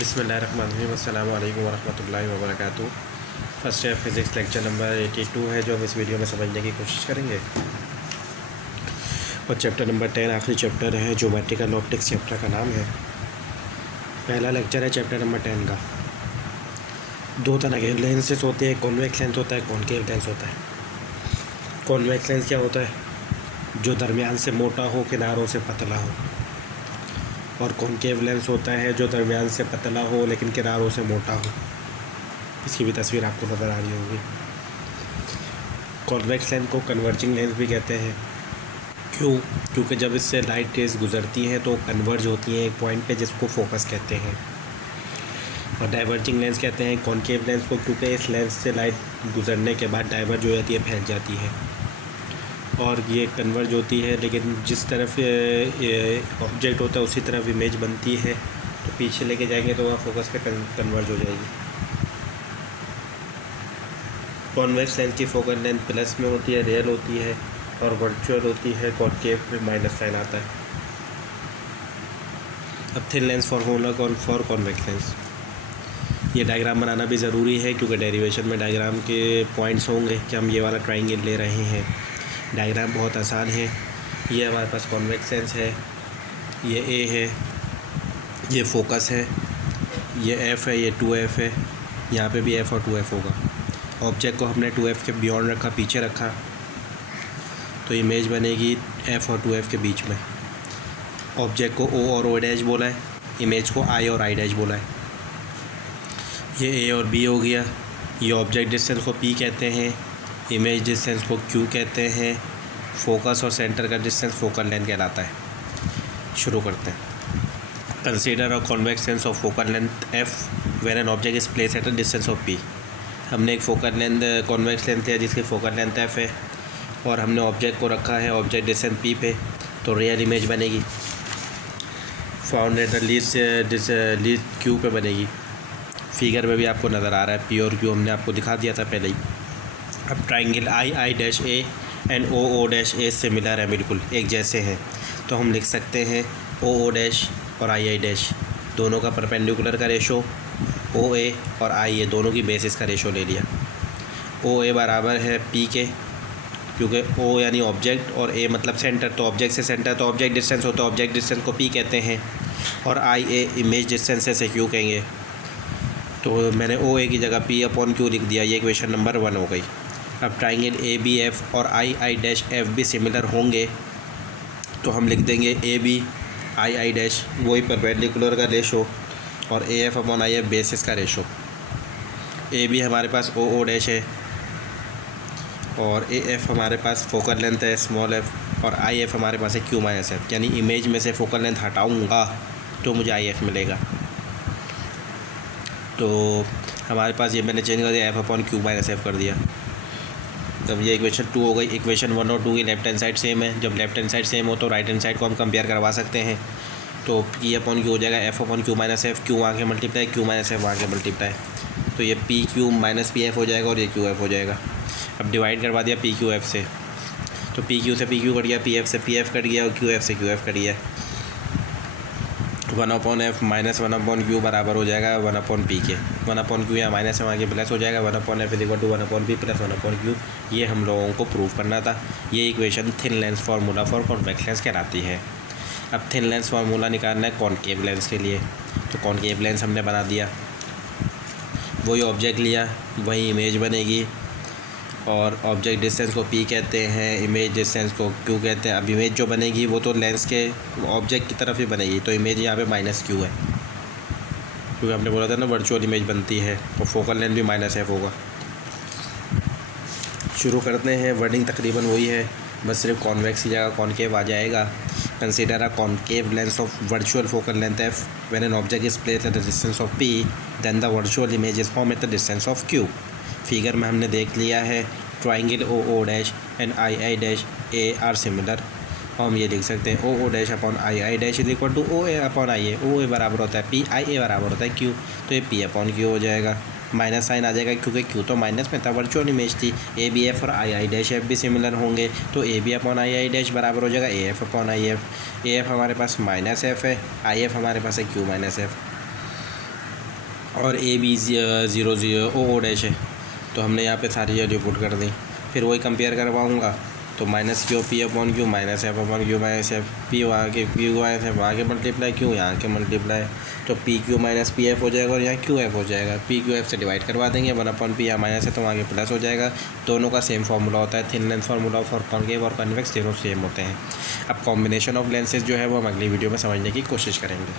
बिस्मिल्लाहिर्रहमानिर्रहीम अस्सलामु अलैकुम वरहमतुल्लाहि वबरकातुहू। First year physics lecture number 82 है जो हम इस वीडियो में समझने की कोशिश करेंगे। और चैप्टर नंबर 10 आखिरी चैप्टर है, ज्योमेट्रिकल ऑप्टिक्स चैप्टर का नाम है। पहला लेक्चर है चैप्टर नंबर 10 का। दो तरह के लेंसेज होते हैं, कॉन्वेक्स लेंस होता है, कॉनकेव लेंस होता है। कॉन्वेक्स लेंस क्या होता है? जो दरमियान से मोटा हो, किनारों से पतला हो। और कॉनकेव लेंस होता है जो दरमियान से पतला हो लेकिन किनारों से मोटा हो। इसकी भी तस्वीर आपको नज़र आ रही होगी। कॉन्वेक्स लेंस को कन्वर्जिंग लेंस भी कहते हैं। क्यों? क्योंकि जब इससे लाइट रेज गुजरती हैं तो कन्वर्ज होती हैं एक पॉइंट पे जिसको फोकस कहते हैं। और डाइवर्जिंग लेंस कहते हैं कॉनकेव लेंस को, क्योंकि इस लेंस से लाइट गुजरने के बाद डाइवर्ज हो जाती है, फैल जाती है। और ये कन्वर्ज होती है, लेकिन जिस तरफ ऑब्जेक्ट होता है उसी तरफ इमेज बनती है। तो पीछे लेके जाएंगे तो वहाँ फोकस पे कन्वर्ज हो जाएगी। कॉन्वेक्स लेंस की फोकल लेंथ प्लस में होती है, रियल होती है, और वर्चुअल होती है। कॉनकेव में माइनस साइन आता है। अब thin lens formula for convex lens. ये डायग्राम बनाना भी ज़रूरी है क्योंकि डेरिवेशन में डायग्राम के पॉइंट्स होंगे कि हम ये वाला ट्राइंगल ले रहे हैं। डायग्राम बहुत आसान है। ये हमारे पास कॉन्वेक्स लेंस है, ये ए है, ये फोकस है, ये एफ़ है, ये 2F है। यहाँ पे भी F और 2F होगा। ऑब्जेक्ट को हमने 2F के बियॉन्ड रखा, पीछे रखा, तो इमेज बनेगी F और 2F के बीच में। ऑब्जेक्ट को O और O' बोला है, इमेज को I और I' बोला है। ये A और B हो गया। ये ऑब्जेक्ट डिस्टेंस को P कहते हैं, इमेज डिस्टेंस को Q कहते हैं। फोकस और सेंटर का डिस्टेंस फोकल लेंथ कहलाता है। शुरू करते हैं। Consider a convex lens of focal length F when an object is place at a distance of P। हमने एक फोकल लेंथ कॉन्वेक्स लेंथ लिया जिसकी फोकल लेंथ F है, और हमने ऑब्जेक्ट को रखा है ऑब्जेक्ट डिस्टेंस P पे, तो रियल इमेज बनेगी। Found at the least Q पे बनेगी। फिगर में भी आपको नज़र आ रहा है, P और Q हमने आपको दिखा दिया था पहले ही। अब triangle II-A and OO' similar है, बिल्कुल एक जैसे हैं, तो हम लिख सकते हैं OO' और II' दोनों का परपेंडिकुलर का रेशो, OA और IA दोनों की बेसिस का रेशो ले लिया। OA बराबर है P के, क्योंकि O यानी ऑब्जेक्ट और A मतलब सेंटर, तो ऑब्जेक्ट से सेंटर तो ऑब्जेक्ट डिस्टेंस होता है, ऑब्जेक्ट डिस्टेंस को P कहते हैं। और IA इमेज डिस्टेंस से Q कहेंगे। तो मैंने OA की जगह P/Q लिख दिया। ये इक्वेशन नंबर 1 हो गई। अब ट्राइंगल ABF और II-F भी सिमिलर होंगे, तो हम लिख देंगे AB II' वही परपेंडिकुलर का रेशो, और AF/IF बेसिस का रेशो। AB हमारे पास OO' है, और AF हमारे पास फोकल लेंथ है स्मॉल f, और IF हमारे पास है Q-F। यानी इमेज में से फोकल लेंथ हटाऊँगा तो मुझे IF मिलेगा। तो हमारे पास ये मैंने चेंज कर दिया, F/Q-F कर दिया। तब ये इक्वेशन 2 हो गई। इक्वेशन 1 और 2 की लेफ्ट हैंड साइड सेम है। जब लेफ्ट हैंड साइड सेम हो तो राइट हैंड साइड को हम कंपेयर करवा सकते हैं। तो P/Q हो जाएगा F/Q-F, Q वहाँ के मल्टीप्लाई, Q-F वहाँ के मल्टीप्लाई। तो ये PQ-PF हो जाएगा और ये QF हो जाएगा। अब डिवाइड करवा दिया PQF से, तो PQ से PQ कट गया, PF से PF कट गया, और QF से QF कट गया। 1/F माइनस 1/Q बराबर हो जाएगा 1/P के। 1/Q या माइनस है, वहाँ के प्लस हो जाएगा। 1/F is equal to 1/P plus 1/Q। ये हम लोगों को प्रूव करना था। ये equation thin lens formula for convex lens कहलाती है। अब थिन लेंस फार्मूला निकालना है कॉनकेव लेंस के लिए, तो कॉनकेव लेंस हमने बना दिया। वही ऑब्जेक्ट लिया, वही इमेज बनेगी, और ऑब्जेक्ट डिस्टेंस को P कहते हैं, इमेज डिस्टेंस को Q कहते हैं। अब इमेज जो बनेगी वो तो लेंस के ऑब्जेक्ट की तरफ ही बनेगी, तो इमेज यहाँ पे -Q है, क्योंकि हमने बोला था ना वर्चुअल इमेज बनती है, और फोकल लेंथ भी -F होगा। शुरू करते हैं। वर्डिंग तकरीबन वही है, बस सिर्फ कॉन्वेक्स की जगह कॉनकेव आ जाएगा। Consider a concave lens of virtual focal length F when an object is placed at the distance of P, then the virtual image is form at the distance of Q। Figure में हमने देख लिया है triangle OO' and II' are similar. हम ये लिख सकते हैं OO'/II' is equal to OA/IA। OA बराबर होता है P, IA बराबर होता है Q, तो ये P/Q हो जाएगा। माइनस साइन आ जाएगा क्योंकि Q तो माइनस में था, वर्चुअल इमेज थी। ABF और II' भी सिमिलर होंगे, तो AB/II' बराबर हो जाएगा AF/IF। AF हमारे पास -F है, IF हमारे पास है Q-F। और ए बी 0 ओ डैश है, तो हमने यहाँ पे सारी वैल्यू पुट कर दी। फिर वही कंपेयर करवाऊँगा तो minus Q P upon Q minus F upon Q minus F, P वहाँ के पी माइनस एफ वहाँ के मल्टीप्लाई, क्यू यहाँ के मल्टीप्लाई, तो P Q minus P F हो जाएगा और यहाँ क्यू एफ हो जाएगा। पी क्यू एफ से डिवाइड करवा देंगे, 1 अपॉन पी यहाँ माइनस है तो वहाँ के प्लस हो जाएगा। दोनों का सेम फार्मूला होता है, thin lens formula for concave और कन्वेक्स तीनों सेम होते हैं। अब कॉम्बिनेशन ऑफ लेंसेज जो है वो हम अगली वीडियो में समझने की कोशिश करेंगे।